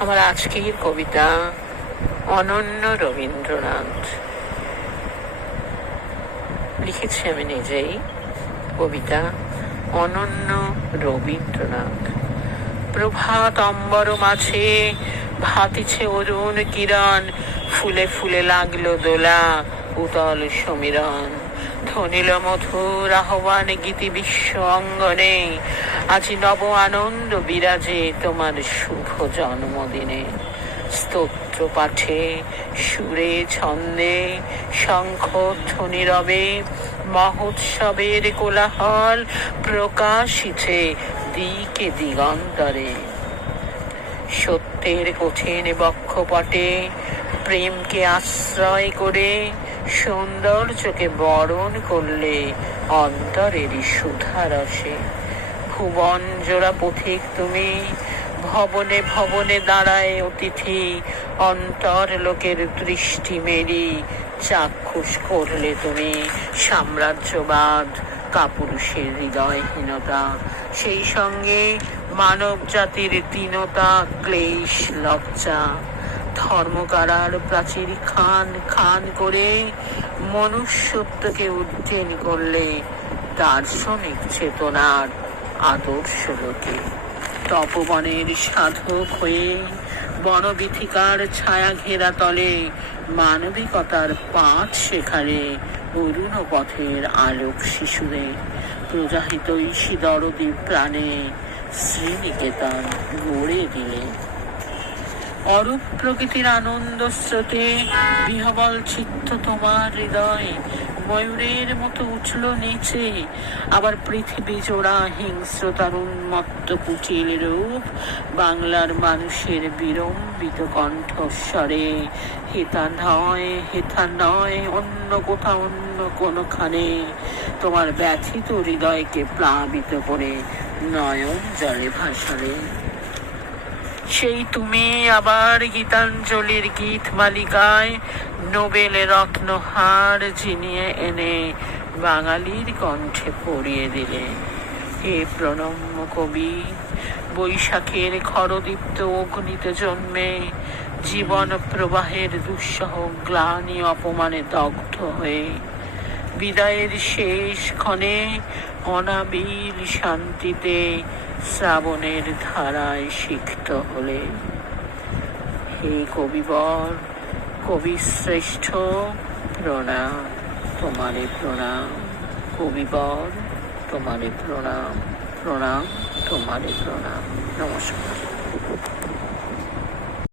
আমার আজকের কবিতা অনন্য রবীন্দ্রনাথ। লিখেছি আমি নিজেই কবিতা অনন্য রবীন্দ্রনাথ। প্রভাত অম্বর মাঝে ভাতিছে অরুণ কিরণ, ফুলে ফুলে লাগল দোলা। উতল সমীরণ, ধনিল মধুর আহ্বান গীতি বিশ্ব অঙ্গনে। আজি নব আনন্দ বিরাজে তোমার শুভ জন্মদিনে। স্তোত্র পাঠে, সুরে ছন্দে, শঙ্খ ধ্বনি রবে, মহোৎসবের কোলাহল প্রকাশিছে দিকে দিগন্তরে। সত্যের কঠিন বক্ষপটে প্রেমকে আশ্রয় করে সৌন্দর্যকে বরণ করলে অন্তরেরই সুধারসে ভুবন জোড়া পথিক তুমি, ভবনে ভবনে দাঁড়ায় অতিথি, অন্তর লোকের দৃষ্টি মেরি, চাক্ষুষ করলে তুমি সাম্রাজ্যবাদ, কাপুরুষের হৃদয়হীনতা। সেই সঙ্গে মানব জাতির দীনতা, ক্লেশ, লজ্জা। ধর্মকারার প্রাচীর খান খান করে মনুষ্যত্বকে উজ্জীন করলে দার্শনিক চেতনার আদর্শ লোকে। তপবনের সাধক হয়ে বনবিথিকার ছায়া ঘেরা তলে মানবিকতার পাঠ শেখারে অরুণ পথের আলোক শিশুরে। প্রজাহিত ঈশী দরদি প্রাণে শ্রীনিকেতন গড়ে দিলে। অরূপ প্রকৃতির আনন্দ স্রোতে, বিহবল চিত্ত তোমার হৃদয়, ময়ূরের মতো উঠল নিচে। আবার পৃথিবী জোড়া হিংস্রতার উন্মত্ত কুচিল রূপ, বাংলার মানুষের বিড়ম্বিত কণ্ঠস্বরে। হেতা নয় হেথা নয় অন্য কোথাও, অন্য কোনোখানে। তোমার ব্যথিত হৃদয়কে প্লাবিত করে নয়ন জলে ভাসালে। সেই তুমি আবার গীতাঞ্জলির গীত মালিকায় নোবেল রত্নহার জিনিয়ে এনে বাঙালির কণ্ঠে পড়িয়ে দিলে। হে প্রণম্য কবি, বৈশাখের খরদীপ্ত অগ্নিতে জন্মে জীবন প্রবাহের দুঃসহ গ্লানি অপমানে দগ্ধ হয়ে বিদায়ের শেষ ক্ষণে অনাবিল শান্তিতে শ্রাবণের ধারায় সিক্ত হলে। হে কবিবর কবি শ্রেষ্ঠ প্রণাম, তোমারে প্রণাম। কবিবর, তোমারে প্রণাম প্রণাম, তোমারে প্রণাম। নমস্কার।